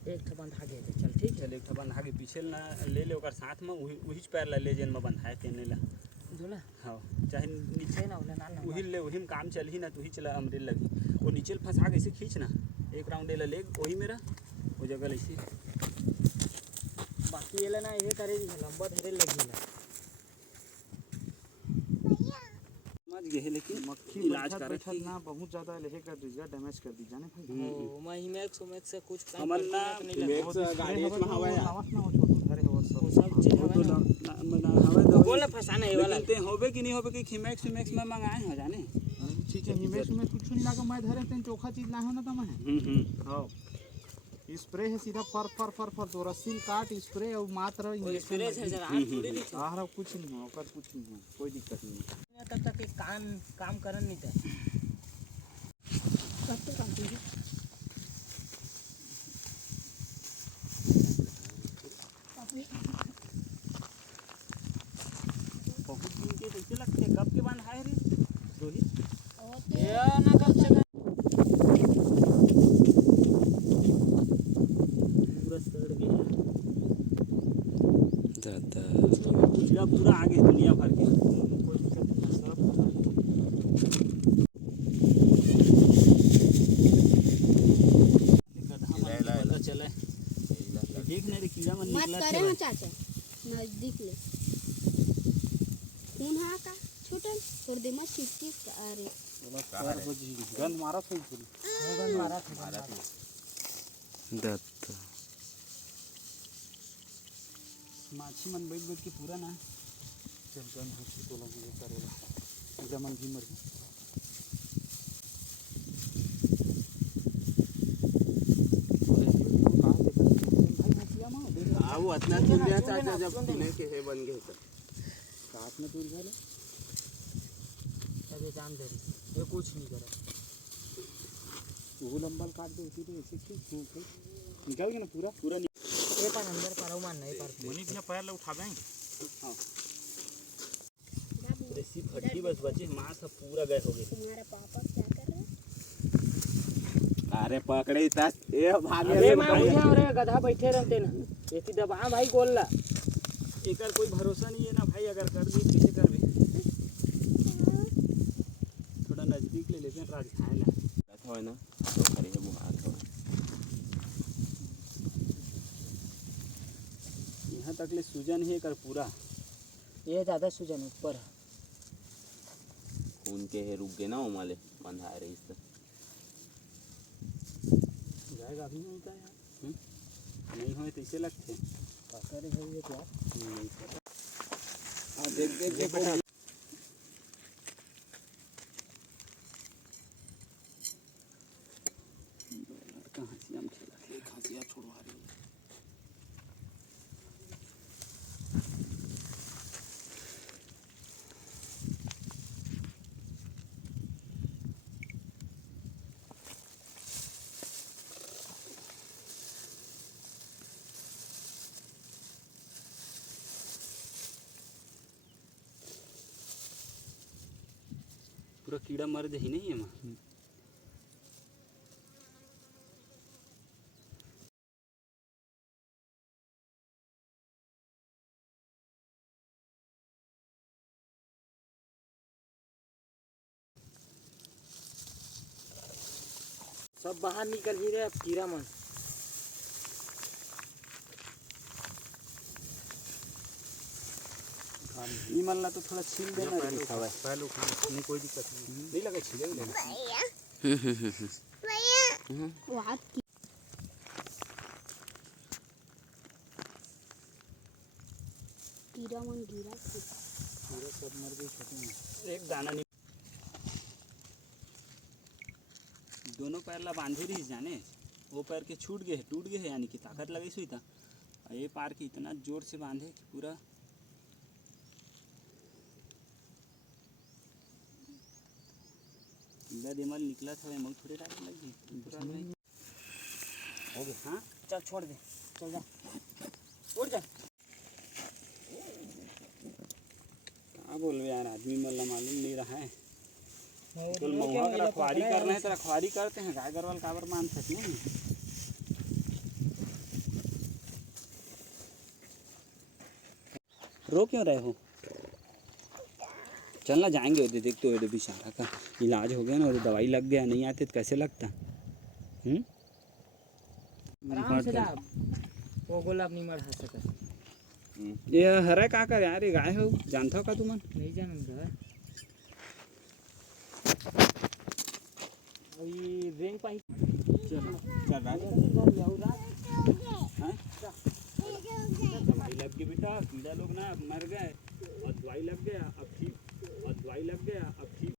एक ठो बंधा गे तो चल ठीक चल एक ठो बंधा के पीछे ना ले ले ओकर साथ में वही पैर ला ले जेन में बंधाए तेने ला दूल्हा हाँ चाहे नीचे ना उले ना वही ले वही में काम चल ही ना तू ही चला अमरेल लगी वो नीचे फंसा के ऐसे खींच ना एक राउंड ले लेग वही मेरा वो जगह ऐसे बाकी ये ना ये करे लंबा धरे लगी ना समझ गए लेकिन मक्खी इलाज कर ना बहुत ज्यादा लेहे कर दीजिएगा डैमेज कर दी जाने भाई ओ मैं हिमैक्स उमैक्स से कुछ काम हमन ना हिमैक्स गाड़ी में हवा है लावत ना हो छोटू धरे हो सब चीज हवा हवा बोल फसाना है वाला ते होबे कि नहीं होबे कि हिमैक्स में मंगाए हो जाने ठीक है हिमैक्स में कुछ नहीं लगा मैं धरे तेन चोखा चीज ना हो ना तो मैं हां स्प्रे है सीधा फर तो रस्सी काट स्प्रे और मात्र स्प्रे से जरा हाथ थोड़ी नहीं आहार कुछ नहीं हो कर कुछ नहीं हो कोई दिक्कत नहीं तब तक एक काम करन नहीं था करते काम कीजिए बहुत दिन के कैसे लगते कब के बंद है रे रोहित ये ना कब से पूरा पूरा आगे दुनिया भर के चले देख नहीं रे कीड़ा मन मत निकला करे हो चाचा नजदीक ले कौन है का छोटन छोड़ दे मत चिपकी अरे गंद मारा था पूरी गन मारा था दत्त माछी मन बैठ के पूरा ना चल गंद हो तो लगे करेगा एकदम मन भी मर वो इतना दूर गया चाचा जब तूने के है बन गए तो साथ में दूर गया अरे जान दे ये कुछ नहीं करा वो लंबल काट दे उसी ऐसे ठीक निकल गया ना पूरा पूरा ये पर अंदर पर मान नहीं पर मनी बिना पैर ले उठा देंगे हां रेसी फट्टी बस बचे मां सब पूरा गए हो गए तुम्हारे पापा क्या कर रहे हैं अरे पकड़े तस ए भागे अरे मैं उठा और गधा बैठे रहते ना एती दबा भाई गोल्ला एकर कोई भरोसा नहीं है ना भाई अगर कर दी कैसे करबे थोड़ा नजदीक ले लेते हैं राज खाए ना है ना तो करे है वो हाथ हो यहां तक ले सूजन है कर पूरा ये ज्यादा सूजन ऊपर है खून के है रुक गए ना वो माले बंधा रही इस जाएगा अभी नहीं होता यार नहीं होए तो इसे लगते करे है ये क्या हां देख बेटा कहां से हम खेला खांसिया छोड़वा रही पूरा कीड़ा मर जाही नहीं है सब बाहर निकल ही रहे अब कीड़ा मन निमलना तो थोड़ा छील देना पहले उठा नहीं कोई दिक्कत नहीं लगे छीले वो हाथ की कीड़ा मन गिरा पूरा सब मर गए छोटे एक दाना नहीं दोनों पैर ला बांधे रही जाने वो पैर के छूट गए टूट गए यानी कि ताकत लगी सुई था ये पैर के इतना जोर से बांधे कि पूरा कीड़ा दिमाग निकला था मैं थोड़ी टाइम लगी पूरा नहीं हो गया हाँ चल छोड़ दे चल जा उड़ जा क्या बोल यार आदमी मतलब मालूम नहीं रहा है कुल महुआ का रखवारी कर रहे हैं तो रखवारी करते हैं गाय गरवाल काबर मान सकते हैं रो क्यों रहे हो? चलना जाएंगे उधर, देख तो बेचारा का इलाज हो गया ना, और दवाई लग गया, नहीं आते तो कैसे लगता? आराम से ला वो गुलाब नहीं मर सकता। ये हरे का कर यार, ये गाय हो जानता हो का तुमन? नहीं जानूंगा अभी रेंग पाई। चल चल राज, हाँ? दवाई लग गई बेटा, कीड़ा लोग ना मर गए और दवाई लग गया, अब ठीक, और दवाई लग गया अब